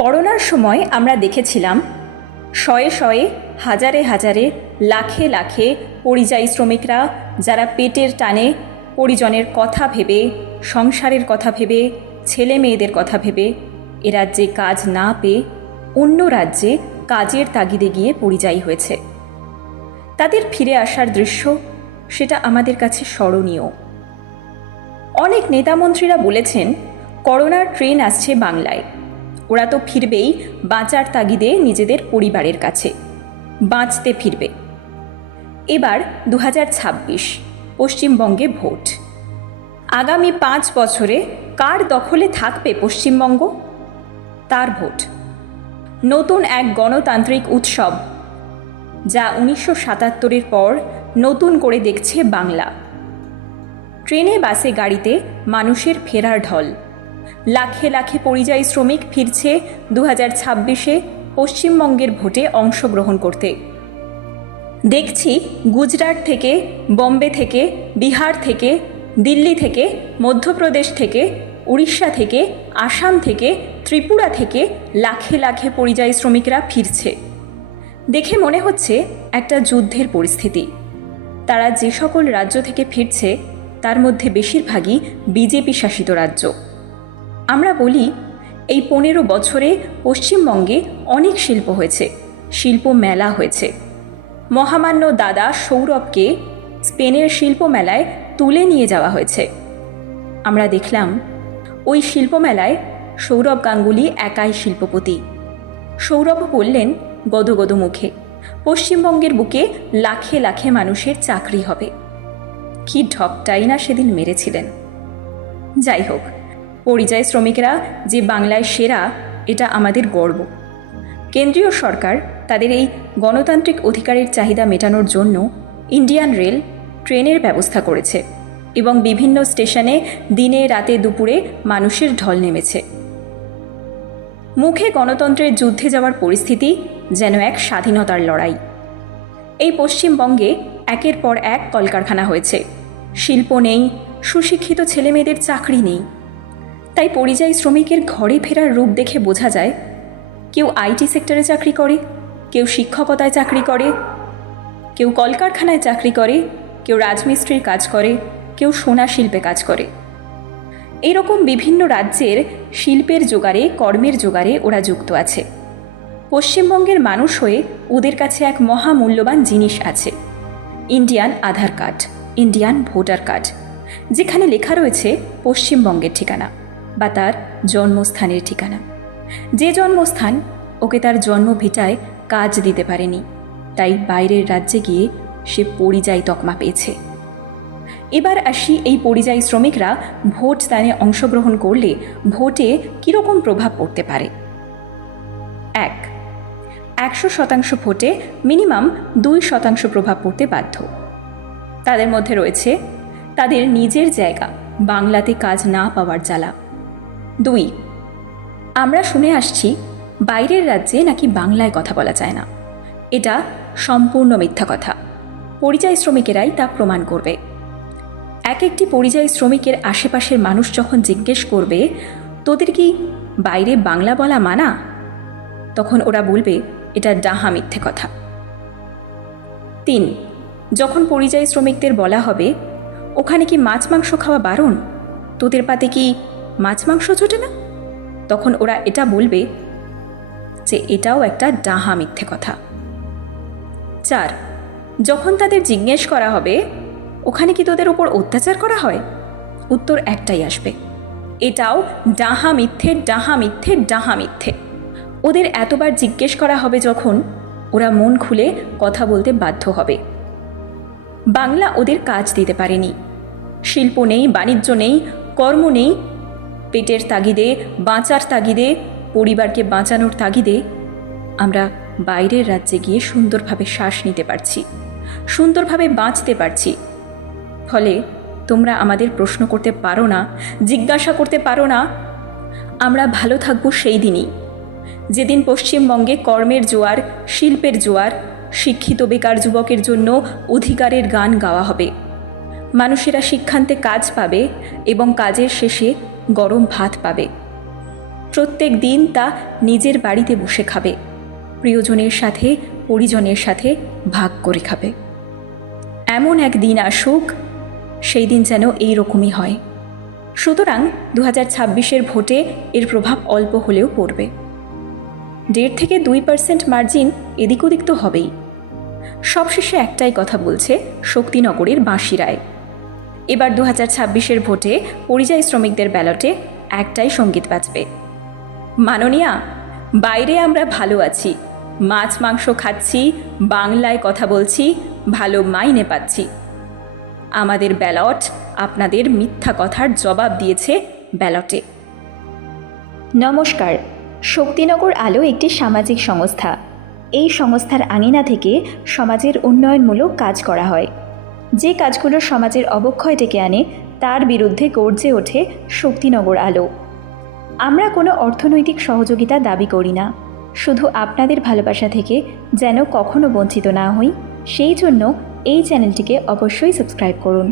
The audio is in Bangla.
করোনার সময় আমরা দেখেছিলাম শয়ে শয়ে, হাজারে হাজারে, লাখে লাখে পরিযায়ী শ্রমিকরা যারা পেটের টানে, পরিজনের কথা ভেবে, সংসারের কথা ভেবে, ছেলে মেয়েদের কথা ভেবে এ রাজ্যে কাজ না পেয়ে অন্য রাজ্যে কাজের তাগিদে গিয়ে পরিযায়ী হয়েছে। তাদের ফিরে আসার দৃশ্য, সেটা আমাদের কাছে স্মরণীয়। অনেক নেতামন্ত্রীরা বলেছেন করোনার ট্রেন আসছে বাংলায়, ওরা তো ফিরবেই বাঁচার তাগিদে নিজেদের পরিবারের কাছে, বাঁচতে ফিরবে। এবার 2026 পশ্চিমবঙ্গে ভোট। আগামী 5 বছরে কার দখলে থাকবে পশ্চিমবঙ্গ? তার ভোট। নতুন এক গণতান্ত্রিক উৎসব, যা 1977-এর পর নতুন করে দেখছে বাংলা। ট্রেনে, বাসে, গাড়িতে মানুষের ফেরার ঢল। লাখে লাখে পরিযায়ী শ্রমিক ফিরছে 2026-এ পশ্চিমবঙ্গের ভোটে অংশগ্রহণ করতে। দেখছি গুজরাট থেকে, বম্বে থেকে, বিহার থেকে, দিল্লি থেকে, মধ্যপ্রদেশ থেকে, উড়িষ্যা থেকে, আসাম থেকে, ত্রিপুরা থেকে লাখে লাখে পরিযায়ী শ্রমিকরা ফিরছে। দেখে মনে হচ্ছে একটা যুদ্ধের পরিস্থিতি। তারা যে সকল রাজ্য থেকে ফিরছে তার মধ্যে বেশিরভাগই বিজেপি শাসিত রাজ্য। আমরা বলি এই 15 বছরে পশ্চিমবঙ্গে অনেক শিল্প হয়েছে, শিল্প মেলা হয়েছে। মহামান্য দাদা সৌরভকে স্পেনের শিল্প মেলায় তুলে নিয়ে যাওয়া হয়েছে। আমরা দেখলাম ওই শিল্প মেলায় সৌরভ গাঙ্গুলি একাই শিল্পপতি। সৌরভ বললেন গদগদ মুখে, পশ্চিমবঙ্গের বুকে লাখে লাখে মানুষের চাকরি হবে। কি ঢপটাই না সেদিন মেরেছিলেন। যাই হোক, পরিযায়ী শ্রমিকরা যে বাংলায় সেরা, এটা আমাদের গর্ব। কেন্দ্রীয় সরকার তাদের এই গণতান্ত্রিক অধিকারের চাহিদা মেটানোর জন্য ইন্ডিয়ান রেল ট্রেনের ব্যবস্থা করেছে এবং বিভিন্ন স্টেশনে দিনে রাতে দুপুরে মানুষের ঢল নেমেছে। মুখে গণতন্ত্রের যুদ্ধে যাওয়ার পরিস্থিতি যেন এক স্বাধীনতার লড়াই। এই পশ্চিমবঙ্গে একের পর এক কলকারখানা হয়েছে, শিল্প নেই, সুশিক্ষিত ছেলেমেয়েদের চাকরি নেই। তাই পরিযায়ী শ্রমিকের ঘরে ফেরার রূপ দেখে বোঝা যায়, কেউ আইটি সেক্টরে চাকরি করে, কেউ শিক্ষকতায় চাকরি করে, কেউ কলকারখানায় চাকরি করে, কেউ রাজমিস্ত্রির কাজ করে, কেউ সোনা শিল্পে কাজ করে। এরকম বিভিন্ন রাজ্যের শিল্পের জোগাড়ে, কর্মের জোগাড়ে ওরা যুক্ত আছে। পশ্চিমবঙ্গের মানুষ হয়ে ওদের কাছে এক মহামূল্যবান জিনিস আছে, ইন্ডিয়ান আধার কার্ড, ইন্ডিয়ান ভোটার কার্ড, যেখানে লেখা রয়েছে পশ্চিমবঙ্গের ঠিকানা বা তার জন্মস্থানের ঠিকানা। যে জন্মস্থান ওকে তার জন্মভিটায় কাজ দিতে পারেনি, তাই বাইরের রাজ্যে গিয়ে সে পরিযায়ী তকমা পেয়েছে। এবার আসি এই পরিযায়ী শ্রমিকরা ভোট দানে অংশগ্রহণ করলে ভোটে কীরকম প্রভাব পড়তে পারে। 100% ভোটে মিনিমাম 2% প্রভাব পড়তে বাধ্য। তাদের মধ্যে রয়েছে তাদের নিজের জায়গা বাংলাতে কাজ না পাওয়ার জ্বালা। 2, আমরা শুনে আসছি বাইরের রাজ্যে নাকি বাংলায় কথা বলা যায় না। এটা সম্পূর্ণ মিথ্যা কথা। পরিযায়ী শ্রমিকেরাই তা প্রমাণ করবে। একটি পরিযায়ী শ্রমিকের আশেপাশের মানুষ যখন জিজ্ঞেস করবে তোদের কি বাইরে বাংলা বলা মানা, তখন ওরা বলবে এটা ডাহা মিথ্যে কথা। 3, যখন পরিযায়ী শ্রমিকদের বলা হবে ওখানে কি মাছ মাংস খাওয়া বারণ, তোদের পাতে কি মাছ মাংস জোটে না, তখন ওরা এটা বলবে যে এটাও একটা ডাহা মিথ্যে কথা। 4, যখন তাদের জিজ্ঞেস করা হবে ওখানে কি তোদের ওপর অত্যাচার করা হয়, উত্তর একটাই আসবে, এটাও ডাহা মিথ্যে, ডাহা মিথ্যে, ডাহা মিথ্যে। ওদের এতবার জিজ্ঞেস করা হবে যখন, ওরা মন খুলে কথা বলতে বাধ্য হবে। বাংলা ওদের কাজ দিতে পারেনি, শিল্প নেই, বাণিজ্য নেই, কর্ম নেই। পেটের তাগিদে, বাঁচার তাগিদে, পরিবারকে বাঁচানোর তাগিদে আমরা বাইরের রাজ্যে গিয়ে সুন্দরভাবে শ্বাস নিতে পারছি, সুন্দরভাবে বাঁচতে পারছি। ফলে তোমরা আমাদের প্রশ্ন করতে পারো না, জিজ্ঞাসা করতে পারো না। আমরা ভালো থাকবো সেই দিনই যেদিন পশ্চিমবঙ্গে কর্মের জোয়ার, শিল্পের জোয়ার, শিক্ষিত বেকার যুবকের জন্য অধিকারের গান গাওয়া হবে। মানুষেরা শিক্ষান্তে কাজ পাবে এবং কাজের শেষে গরম ভাত পাবে। প্রত্যেক দিন তা নিজের বাড়িতে বসে খাবে, প্রিয়জনের সাথে পরিজনের সাথে ভাগ করে খাবে। এমন এক দিন আসুক, সেই দিন যেন এই রকমই হয়। সুতরাং 2026-এর ভোটে এর প্রভাব অল্প হলেও পড়বে। 1.5 থেকে 2% মার্জিন এদিক ওদিক তো হবেই। সবশেষে একটাই কথা বলছে শক্তিনগরের বাঁশিরায়। এবার 2026-এর ভোটে পরিযায়ী শ্রমিকদের ব্যালটে একটাই সঙ্গীত বাজবে, মাননীয়া, বাইরে আমরা ভালো আছি, মাছ মাংস খাচ্ছি, বাংলায় কথা বলছি, ভালো মাইনে পাচ্ছি। আমাদের ব্যালট আপনাদের মিথ্যা কথার জবাব দিয়েছে ব্যালটে। নমস্কার, শক্তিনগর আলো একটি সামাজিক সংস্থা। এই সংস্থার আঙিনা থেকে সমাজের উন্নয়নমূলক কাজ করা হয়। যে কাজগুলো সমাজের অবক্ষয় ডেকে আনে তার বিরুদ্ধে গর্জে ওঠে শক্তিনগর আলো। আমরা কোনো অর্থনৈতিক সহযোগিতা দাবি করি না, শুধু আপনাদের ভালোবাসা থেকে যেন কখনো বঞ্চিত না হই সেই জন্য এই চ্যানেলটিকে অবশ্যই সাবস্ক্রাইব করুন।